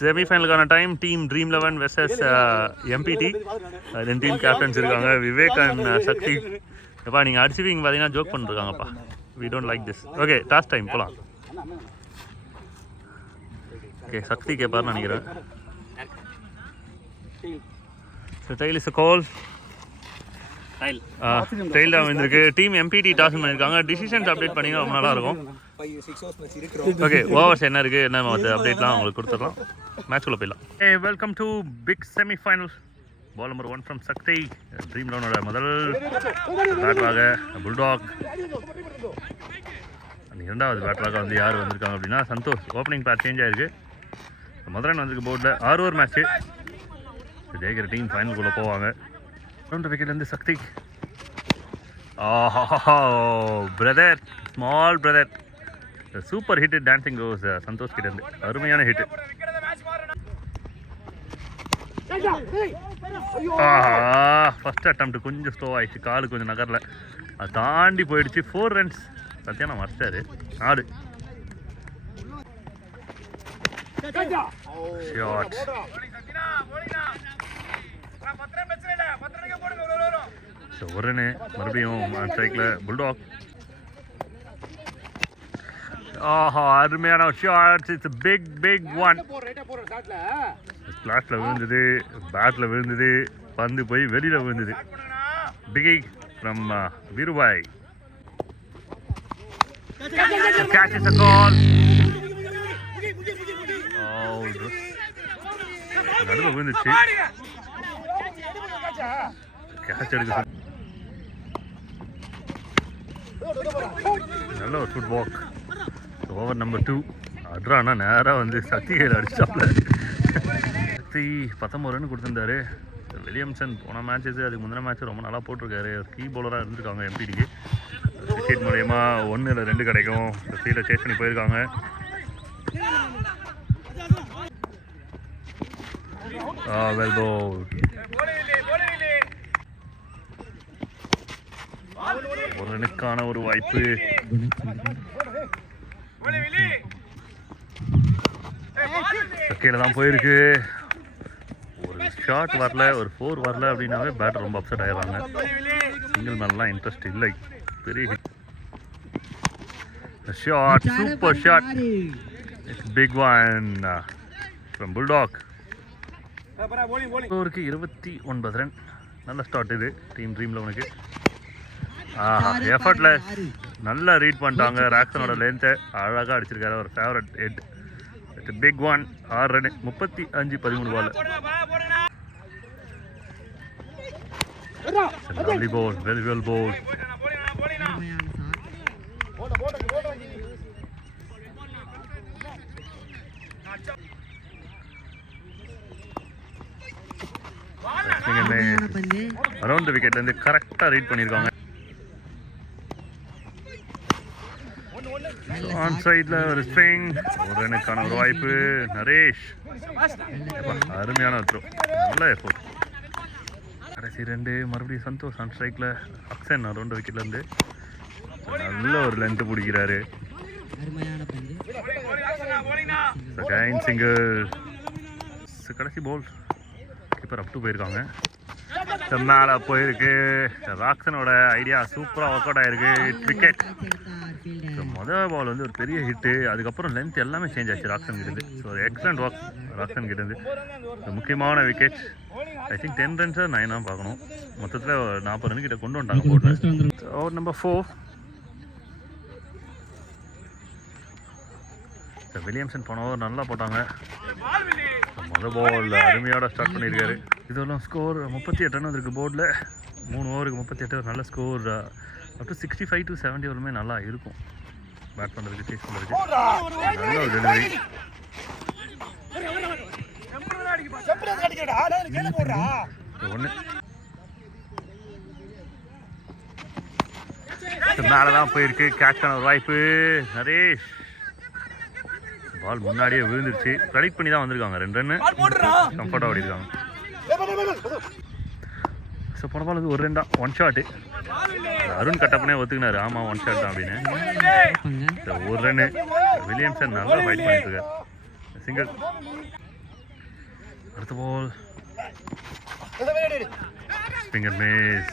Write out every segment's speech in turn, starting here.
செமிஃபைனலுக்கான time team dream 11 versus எம்பிடி. ரெண்டு team captains இருக்காங்க, Vivek and சக்தி. எப்பா நீங்கள் அடிச்சுவீங்க பார்த்தீங்கன்னா ஜோக் பண்ணிருக்காங்கப்பா. We don't like this. Okay, toss time போகலாம். ஓகே, சக்தி கேட்பாருன்னு நினைக்கிறேன். So tail is a call. Tail தான் வந்திருக்கு. டீம் எம்பிடி டாஸ் பண்ணியிருக்காங்க. டிசிஷன்ஸ் அப்டேட் பண்ணிங்கன்னா ரொம்ப நல்லா இருக்கும். ஓகே, ஓவர்ஸ் என்ன இருக்குது என்ன அப்டேட்லாம் உங்களுக்கு கொடுத்துடலாம். மேட்ச்குள்ளே போயிடலாம். Hey welcome to big semifinal. Ball number 1 from Sakthi. Dream 11ஓட முதல் பேட்டராக புல்டாக். இரண்டாவது பேட்டராக வந்து யார் வந்திருக்காங்க அப்படின்னா சந்தோஷ். ஓப்பனிங் பேட் சேஞ்ச் ஆயிருக்கு. முதல் வந்திருக்கு போர்டில் 6 ஓவர் மேட்ச்சு. ஜெயிக்கிற டீம் ஃபைனலுக்குள்ளே போவாங்க. ரெண்டு விக்கெட்லேருந்து Sakthi. Brother, small brother. Super hit dancing rose Santhosh கிட்டேருந்து. அருமையான ஹிட்டு. ஃபர்ஸ்ட் அட்டம்ப்ட் கொஞ்சம் ஸ்லோ ஆயிடுச்சு, காலு கொஞ்சம் நகரில். அது தாண்டி போயிடுச்சு. 4 ரன்ஸ். சத்தியான மஸ்டாரு 4 ஷாட். ஒரு ரன்னு மறுபடியும் ஸ்ட்ரைக்கில் புல்டாக். அருமையான shot. It's big big one. கிளாஸில் விழுந்தது, பேட்டில் விழுந்தது, பந்து போய் வெளியில் விழுந்தது. Big from Veerubhai. Catch is a call. நடுவில் விழுந்துச்சு. கேட்ச் எடுக்க நல்ல ஒரு ஃபுட் வாக். Over number 2. அட்ரானா நேராக வந்து சக்தி கையில் அடிச்சாப்ல. சக்தி 19 ரன் கொடுத்துருந்தாரு. வில்லியம்சன் போன மேட்சஸ் அதுக்கு முந்தின மேட்ச் ரொம்ப நல்லா போட்டிருக்காரு. கீ பவுலராக இருந்திருக்காங்க எம்பிடிக்கு. கிரிக்கெட் மூலயமா 1 இல்லை 2 கிடைக்கும். ஃபீல்டை சேஸ் பண்ணி போயிருக்காங்க. Well bowled. ஒரு ரனுக்கான ஒரு வாய்ப்பு. கீழே தான் போயிருக்கு. ஒரு ஷாட் வரல, ஒரு 4 வரல அப்படின்னாவே பேட்டர் ரொம்ப அப்செட் ஆயிடுறாங்க. சிங்கிள் மேலாம் இன்ட்ரெஸ்ட் இல்லை. பெரிய hit shot. Super shot. It's big one from bulldog. ஓவருக்கு 29 ரன். நல்ல ஸ்டார்ட் இது டீம் ட்ரீம் 11க்கு. எஃபர்ட்லெஸ். நல்லா ரீட் பண்ணிட்டாங்க. ராக்சனோட லென்த்தை அழகாக அடிச்சிருக்காரு. ஒரு favourite head. It's big one. 6 run. 35-13 பால். Lovely ball. Very well ball. Around விக்கெட்லேருந்து கரெக்டாக ரீட் பண்ணியிருக்காங்க. ஆன் சைடில் ஒரு ஸ்விங். ஒரு ரனுக்கான ஒரு வாய்ப்பு. நரேஷ் அருமையான த்ரோ. நல்ல எஃபோர்ட். கடைசி 2 மறுபடியும் சந்தோஷ் ஆன் ஸ்ட்ரைக்கில். அக்சன் அரௌண்ட் விக்கெட்லேருந்து நல்ல ஒரு லென்த்து பிடிக்கிறாரு. Second single. கடைசி பால். கீப்பர் அப் டு போயிருக்காங்க. மேலே போயிருக்கு. ராக்சனோட ஐடியா சூப்பராக ஒர்க் அவுட் ஆகிருக்கு. விக்கெட். மொதல் பால் வந்து ஒரு பெரிய ஹிட்டு. அதுக்கப்புறம் லென்த் எல்லாமே சேஞ்ச் ஆச்சு ராக்சன் கிட்டேருந்து. ஸோ ஒரு எக்ஸலண்ட் ஒர்க் ராக்சன் கிட்டேருந்து. முக்கியமான விக்கெட். ஐ திங்க் 10 ரன்ஸாக 9 பார்க்கணும். மொத்தத்தில் 40 ரன் கிட்ட கொண்டு வந்துட்டாங்க போர்டில். Over number 4. வில்லியம்சன் போன ஓவர் நல்லா போட்டாங்க. முதல் பால் அருமையோட ஸ்டார்ட் பண்ணியிருக்காரு. இதெல்லாம் ஸ்கோர் 38 ரன் வந்திருக்கு போர்டில். 3 ஓவருக்கு 38. நல்ல ஸ்கோர். அப் டு 65-70 வரலுமே நல்லா இருக்கும் பேட் பண்ணுறதுக்கு, சேஸ் பண்ணுறதுக்கு. நல்ல ஒரு டெலிவரி. ஒன்று மேலே தான் போயிருக்கு. கேட்சான ஒரு வாய்ப்பு. நரேஷ் பால் முன்னாடியே விழுந்துருச்சு. ப்ரெடிக்ட் பண்ணி தான் வந்திருக்காங்க. 2 ரன்னு கம்ஃபர்ட்டாக ஓடிருக்காங்க. ஸோ போன பால் வந்து 1 ரன் தான். 1 ஷாட்டு. அருண் கட்டப்பனே ஒத்துக்கினாரு. ஆமாம் 1 ஷாட் தான் அப்படின்னு. 1 ரன்னு. வில்லியம்சன் நல்லா ஃபைட் பண்ணிட்டு இருக்காரு. சிங்கிள். அடுத்த பால் ஸ்விங்கர் மிஸ்.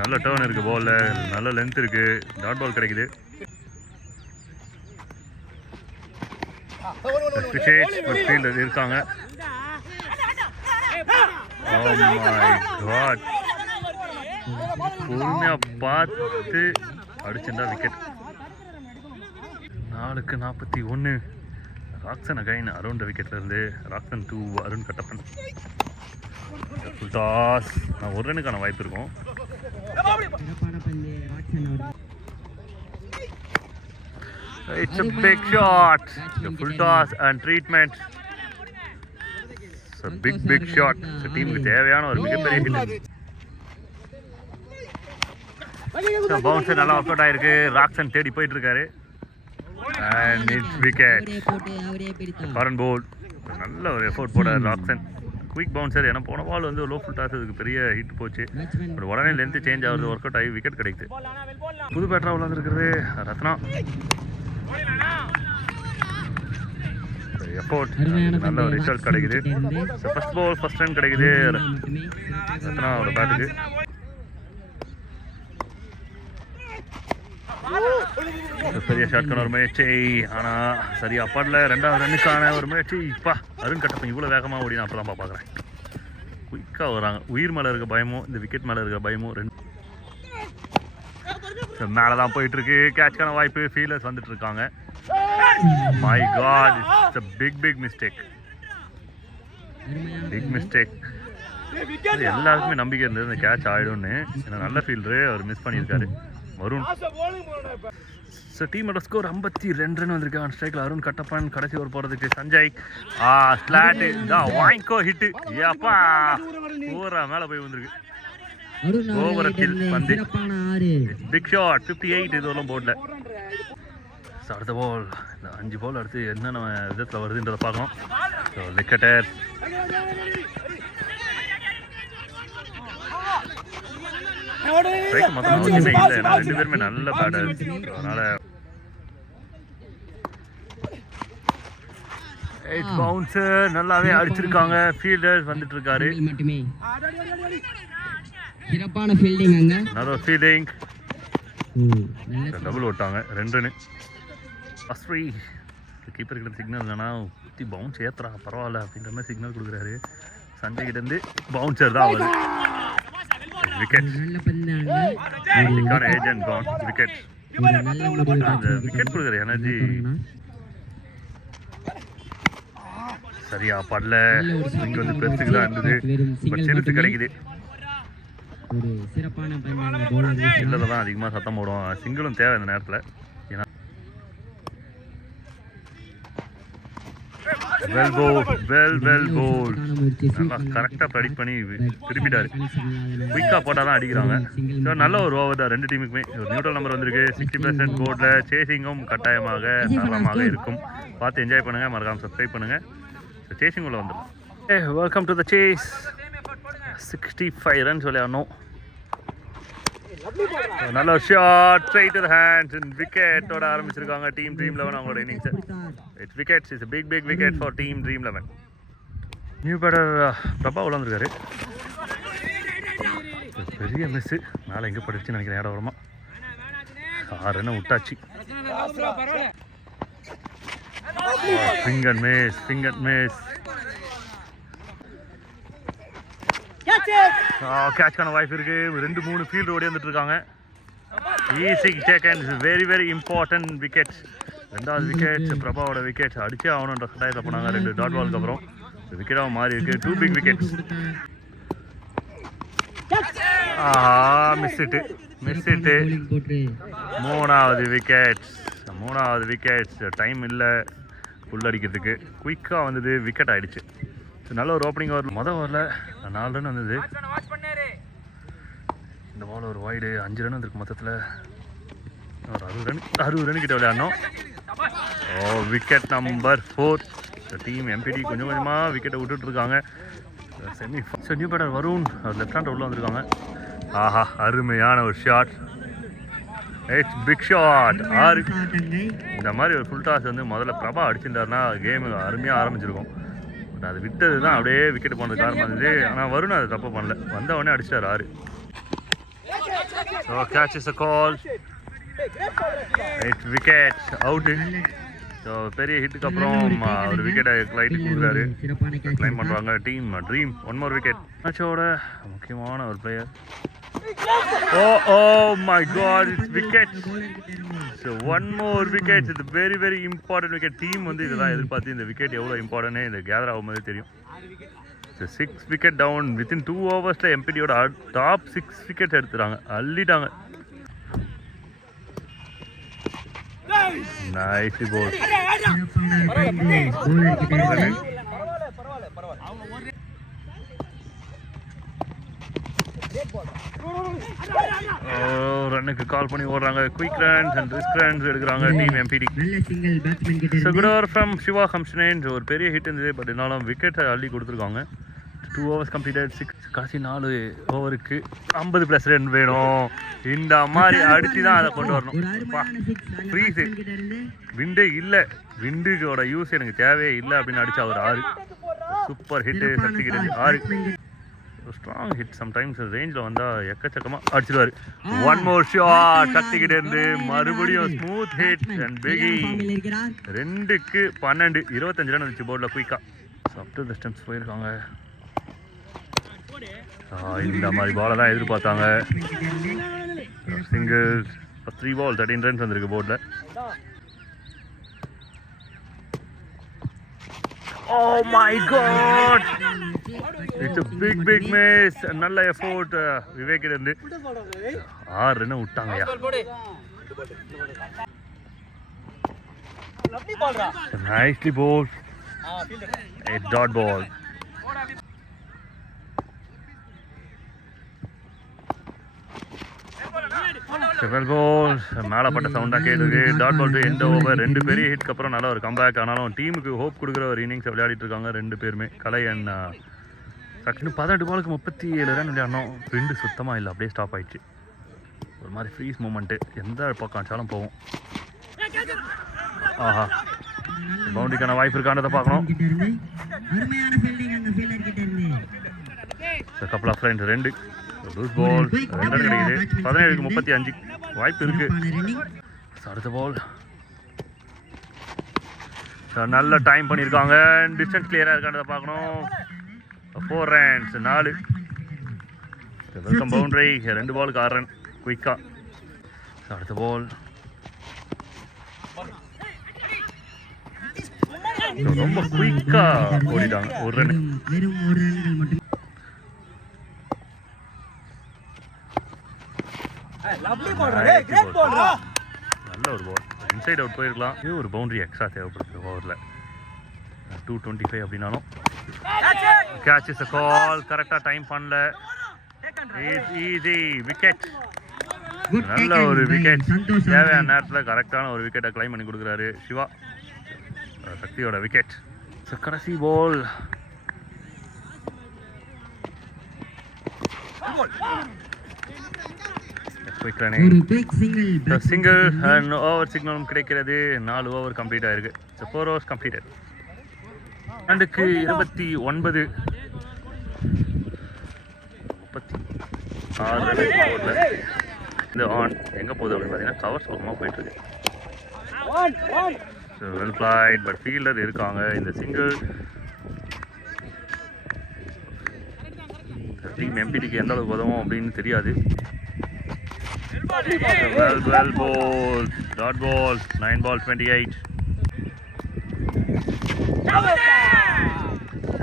நல்ல டர்ன் இருக்குது பாலில், நல்ல லென்த் இருக்குது, டாட் பால் கிடைக்குது. ஃபீல்டர் இருக்காங்க. Oh my God. பொறுமையாக பார்த்து அடிச்சுட்டா விக்கெட். 4-41. ராக்சன் அகைன் அரௌண்ட் விக்கெட்லேருந்து. ராக்சன் 2, அருண் கட்டப்பன். Full toss. ஒரு ரனுக்கான வாய்ப்பு இருக்கும். It's a big shot. The full toss and treatment. It's a big shot. The team க்கு தேவையான ஒரு மிகப்பெரிய ஹிட். So bounce நல்லா அவுட் அவுட் ஆயிருக்கு. ராக்சன் தேடி போயிட்டு இருக்காரு. And it's wicket. Current board. நல்ல ஒரு எஃபோர்ட் போட ராக்சன். Quick bouncer. ஏன்னா போன பால் வந்து லோ ஃபுல் டாஸ் அதுக்கு பெரிய ஹிட் போச்சு. பட் உடனே லென்த்து சேஞ்ச் ஆகுது, ஒர்க் அவுட் ஆகி விக்கெட் கிடைக்குது. புது பேட்டராக விளாண்டுருக்கிறது ரத்னா. எஃபோர்ட், நல்ல ஒரு ரிசல்ட் கிடைக்குது. ஃபர்ஸ்ட் பால் ஃபர்ஸ்ட் ரன் கிடைக்குது ரத்னாவோட பேட்டுக்கு. பெரிய ஷாட்கான ஒரு முயற்சி, ஆனால் சரியா படல. 2வது ரன்னுக்கான ஒரு முயற்சி. இப்பா அருண் கட்டப்பன் இவ்வளோ வேகமாக ஓடி நான் அப்போ தான் பார்க்குறேன். குயிக்காக வராங்க. உயிர் மேலே இருக்க பயமும் இந்த விக்கெட் மேலே இருக்க பயமும் ரெண்டு மேலே தான் போயிட்டுருக்கு. கேட்ச்கான வாய்ப்பு. ஃபீல்டர்ஸ் வந்துட்டு இருக்காங்க. My God, it's a big mistake. எல்லாருக்குமே நம்பிக்கை இருந்தது இந்த கேட்ச் ஆகிடும்னு. ஏன்னா நல்ல ஃபீல்டரு, அவர் மிஸ் பண்ணியிருக்காரு வருண். ஸோ டீமோட ஸ்கோர் 52 ரன் வந்திருக்காங்க. ஸ்ட்ரைக்கில் அருண் கட்டப்பன். கடைசி ஓவர் போகிறதுக்கு சஞ்சய். ஸ்லாட்டு தான் வாங்கிக்கோ ஹிட்டு. ஏப்பா ஓவரா மேலே போய் வந்திருக்கு. ஓவரத்தில் வந்து பிக் ஷாட் 58. இதுவெல்லாம் போடல. ஸோ அடுத்த பால், இந்த 5 பால் அடுத்து என்னென்ன விதத்தில் வருதுன்றதை பார்க்கலாம். ஸோ விக்கெட்டர் மொத்தம் அவசியமே இல்லை. ஏன்னா 2 பேருமே நல்ல பேட்டர். அதனால் பவுன்சர் நல்லாவே அடிச்சிருக்காங்க. ஃபீல்டர்ஸ் வந்துட்டு இருக்காரு. சிறப்பான ஃபீல்டிங். அங்க நல்ல ஃபீல்டிங். டபுள் ஓட்டாங்க 2 ரன். அஸ்ரீ கீப்பர் கிட்ட சிக்னல் இல்லைனா குத்தி பவுன்ஸ் ஏத்துறா பரவாயில்ல அப்படின்ற மாதிரி சிக்னல் கொடுக்குறாரு. சண்டே கிட்ட இருந்து பவுன்சர் தான் வருது. விக்கெட். ஏஜென்ட் கான். விக்கெட். விக்கெட் கொடுக்குற எனர்ஜி சரியா படல. இங்க வந்து பெருசுக்கு தான் இருந்தது. பட் சிறுத்து கிடைக்குது. சில்லரை தான் அதிகமாக சத்தம் போடும். சிங்கிளும் தேவை இந்த நேரத்தில். ஏன்னா வெல் போல் நல்லா கரெக்டாக ப்ரெடிக்ட் பண்ணி திருப்பிட்டாரு. குயிக்காக போட்டால் தான் அடிக்கிறாங்க. ஸோ நல்ல ஒரு ஓவர் தான் 2 டீமுக்குமே. ஒரு நியூட்ரல் நம்பர் வந்திருக்கு. 60% போர்டில் சேசிங்கும் கட்டாயமாக சரளமாக இருக்கும். பார்த்து என்ஜாய் பண்ணுங்கள். மறக்காமல் சப்ஸ்கிரைப் பண்ணுங்கள். ஸோ சேசிங் உள்ள வந்துடும். Welcome to the chase. 65 runs விளையாடணும். நல்ல ஒரு shot straight to the hands. விக்கெட்டோட ஆரம்பிச்சிருக்காங்க டீம் ட்ரீம் 11 அவங்களோட innings. It's wickets. Is a big wicket for team dream 11. New batter Prabha விளாண்டுருக்காரு. பெரிய மிஸ்ஸு. மேலே எங்கே படுச்சுன்னு நினைக்கிறேன். இடம் வருமா 6 ரன் விட்டாச்சு. Finger miss. கேட்ச்கான வாய்ப்பு இருக்கு. 2-3 ஃபீல்டு ஓடி வந்துட்டு இருக்காங்க. Easy take and very important wicket. 2வது விக்கெட் பிரபாவோட விக்கெட். அடிச்சே ஆகணுன்ற கட்டாயத்தில் போனாங்க. 2 டாட் பாலுக்கு அப்புறம் விக்கெட்டாக மாறி இருக்கு. 2 பிக் விக்கெட்ஸ். மிஸ் இட்டு 3வது விக்கெட்ஸ். டைம் இல்லை புல் அடிக்கிறதுக்கு. குயிக்காக வந்தது. விக்கெட் ஆகிடுச்சு. நல்ல ஒரு ஓப்பனிங் ஓவர். மொதல் ஓவரில் 4 ரன் வந்தது. இந்த பால் ஒரு வைடு. 5 ரன் வந்திருக்கு மொத்தத்தில். ஒரு 60 ரன் கிட்ட விளையாடணும். Wicket number 4. டீம் எம்பிடி கொஞ்சம் கொஞ்சமாக விக்கெட்டை விட்டுட்ருக்காங்க. Semi new batter Varun left hand உள்ள வந்திருக்காங்க. அருமையான ஒரு ஷாட். It's big shot. இந்த மாதிரி ஒரு ஃபுல் டாஸ் வந்து முதல்ல பிரபா அடிச்சிருந்தாருன்னா கேமு அருமையாக ஆரம்பிச்சிருக்கும். அது விட்டது தான் அப்படியே விக்கெட் போனது காரணமாக இருந்தது. ஆனால் வருண் அது தப்பு பண்ணல, வந்த உடனே அடிச்சிட்டார் 6. So catch is a call, 8 wicket out. So பெரிய ஹிட்டுக்கு அப்புறம் ஒரு விக்கெட்டை கிளைட்டுக்கு கொடுக்குறாரு. கிளைம் பண்ணுறாங்க டீம் ட்ரீம். 1 more wicket. மேட்சோட முக்கியமான ஒரு player. Oh my God, it's wicket. So 1 more wicket. இது very very important wicket. Team வந்து இதெல்லாம் எதிர்பார்த்து இந்த விக்கெட் எவ்வளோ இம்பார்ட்டன்ட்னு இந்த கேதர் ஆகும்போது தெரியும். So 6 wicket down. வித்தின் 2 ஓவர்ஸில் எம்பிடியோட டாப் 6 விக்கெட் எடுத்துட்டாங்க, அள்ளிட்டாங்க. Nice ball. ரன்னுக்கு கால் பண்ணி ஓடுறாங்க. Quick runs and risk runs எடுக்கிறாங்க team MPT. So good over from Siva ஹம்ஸ்னேன். ஒரு பெரிய ஹிட் இருந்தது, பட் இருந்தாலும் விக்கெட்டை அள்ளி கொடுத்துருக்காங்க. 2 overs completed, 6. கடைசி 4 ஓவருக்கு 50+ ரன் வேணும். இந்த மாதிரி அடித்து தான் அதை கொண்டு வரணும். ஃப்ரீஸு விண்டே இல்லை, விண்டுக்கோட யூஸ் எனக்கு தேவையே இல்லை அப்படின்னு அடித்தா ஒரு 6. சூப்பர் ஹிட்டு சக்திகிட்ட 6. Strong hit. சம்டைம்ஸ் ரேஞ்சில் வந்தால் எக்கச்சக்கமாக அடிச்சிடுவார். 1 more ஷாட் சக்திகிட்ட இருந்து மறுபடியும் ஸ்மூத் ஹிட் அண்ட் பிகி. 2க்கு 12, 25 ரன் வந்துச்சு போர்டில் குயிக்காக. அப் டு தி ஸ்டெம்ப்ஸ் போயிருக்காங்க. இந்த மாதிரி பாலை தான் எதிர்பார்த்தாங்க. சிங்கிள்ஸ் 3 balls 13 runs வந்திருக்கு போர்டில். Oh my god, it's a big miss. நல்ல எஃபோர்ட் விவேக் இருந்து 6 ரன் விட்டாங்கயா. Nicely bowled. A dot ball. செவல் பால் மேலே பட்ட சவுண்டாக கேட்டுருக்கு. Dot ball to end over. 2 பெரிய ஹிட்க்கு அப்புறம் நல்ல ஒரு கம்பேக். ஆனாலும் டீமுக்கு ஹோப் கொடுக்குற ஒரு இன்னிங்ஸை விளையாடிட்டு இருக்காங்க 2 பேருமே. கலை அண்ட் சக்தின்னு 18 பாலுக்கு 37 ரன் விளையாடணும். விண்டு சுத்தமாக இல்லை, அப்படியே ஸ்டாப் ஆயிடுச்சு. ஒரு மாதிரி ஃப்ரீஸ் மூமெண்ட்டு, எந்த பக்கம் அடிச்சாலும் போகும். ஆஹா, பவுண்டரிக்கான வாய்ப்பு இருக்கான்றதை பார்க்கணும். Couple of runs 2. Loose ball 2 run கிடைக்குது. 17க்கு 35 வாய்ப்பு இருக்கு. அடுத்த பால் நல்ல டைம் பண்ணியிருக்காங்க. டிஸ்டன்ஸ் கிளியராக இருக்கான்றதை பார்க்கணும். 4 runs 4. Welcome boundary. 2 பாலுக்கு 6 ரன் குயிக்காக. அடுத்த பால் ரொம்ப குயிக்காக ஓடிட்டாங்க. 1 ரன். நல்ல ஒரு பால். இன்சைட் அவுட் போயிருக்கலாம். இது ஒரு பவுண்டரி எக்ஸ்ட்ரா தேவைப்படுது ஓவரில். 225 அப்படின்னாலும். கேட்ச் இஸ் அ கால். கரெக்டாக டைம் பண்ணல. Easy wicket. நல்ல ஒரு விக்கெட். தேவையான நேரத்தில் கரெக்டான ஒரு விக்கெட்டை கிளைம் பண்ணி கொடுக்குறாரு சிவா. சக்தியோட விக்கெட். கடைசி பால் சிங்கிள் அண்ட் ஓவர் சிக்னலும் கிடைக்கிறது. 4 ஓவர் கம்ப்ளீட் ஆயிருக்கு. 4 overs கம்ப்ளீட்டட். 2க்கு 29 36 இந்த ஆன் எங்கே போகுது அப்படின்னு பார்த்தீங்கன்னா கவர்ஸ் பக்கமாக போயிட்டுருக்கு. வெல் பிளைட், பட் ஃபீல்டர் இருக்காங்க. இந்த சிங்கிள் டீம் எம்பிடிக்கு எந்த அளவுக்கு உதவும் அப்படின்னு தெரியாது. Well bowled. Dot ball. 9 ball 28.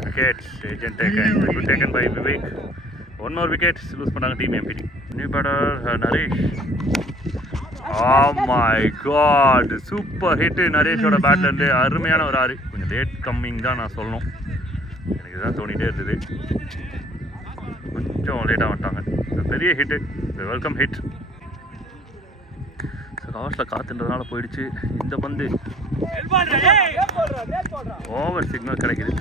Wickets. Agent taken. Good taken by Vivek. 1 more wicket. Lose பண்ணாங்க team MPT. New batter Naresh. Oh my god. Super hit நரேஷோட பேட்ல இருந்து. அருமையான ஒரு 6. கொஞ்சம் லேட் கம்மிங் தான் நான் சொல்லணும். எனக்கு தான் தோணிட்டே இருந்தது. கொஞ்சம் லேட்டாக வந்துட்டாங்க. பெரிய ஹிட்டு. Welcome hit. கவர்ஸில் காத்துன்றதுனால போயிடுச்சு. இந்த பந்து ஓவர் சிக்னல் கிடைக்குது.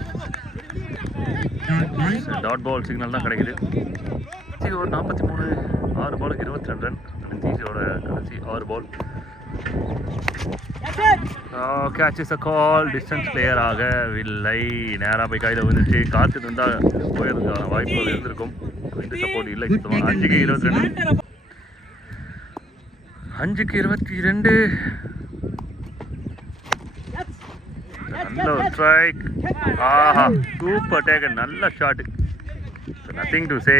டாட் பால் சிக்னல் தான் கிடைக்குது. ஒரு 43. 6 பாலுக்கு 22 ரன். நிதிஷோட கடைசி 6 ball. Catch is a call. Distance player ஆகவில்லை. நேராக போய் கையில் வந்துச்சு. காற்று இருந்தால் போயிருக்கான வாய்ப்புகள் இருந்திருக்கும். இந்த சப்போர்ட் இல்லை சுத்தமாக. 5-22. 5-22. நல்ல ஒரு ஸ்ட்ரைக். ஆஹா, சூப்பர் டேக்கன். நல்ல ஷாட். Nothing to say.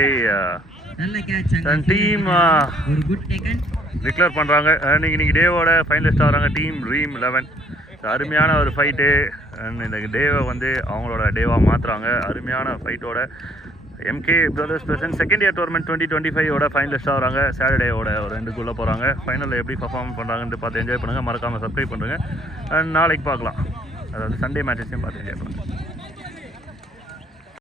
நல்ல கேட்ச் அங்க. டீம் ஒரு குட் டேக்கன் டிக்ளேர் பண்ணுறாங்க. இன்னைக்கு டேவோட ஃபைனலிஸ்ட் ஆகிறாங்க டீம் ட்ரீம் 11. அருமையான ஒரு ஃபைட்டு. இந்த டேவை வந்து அவங்களோட டேவாக மாற்றுறாங்க. அருமையான ஃபைட்டோட MK brothers present second year tournament 2025 finalist ஆகிறாங்க. சாட்டர்டேவோட ஒரு 2க்குள்ளே போகிறாங்க. ஃபைனலில் எப்படி பர்ஃபார்ம் பண்ணுறாங்கன்னு பார்த்து என்ஜாய் பண்ணுங்கள். மறக்காமல் சப்ஸ்கிரைப் பண்ணுங்கள். நாளைக்கு பார்க்கலாம். அதாவது சண்டே மேட்சஸையும் பார்த்து என்ஜாய் பண்ணுங்கள்.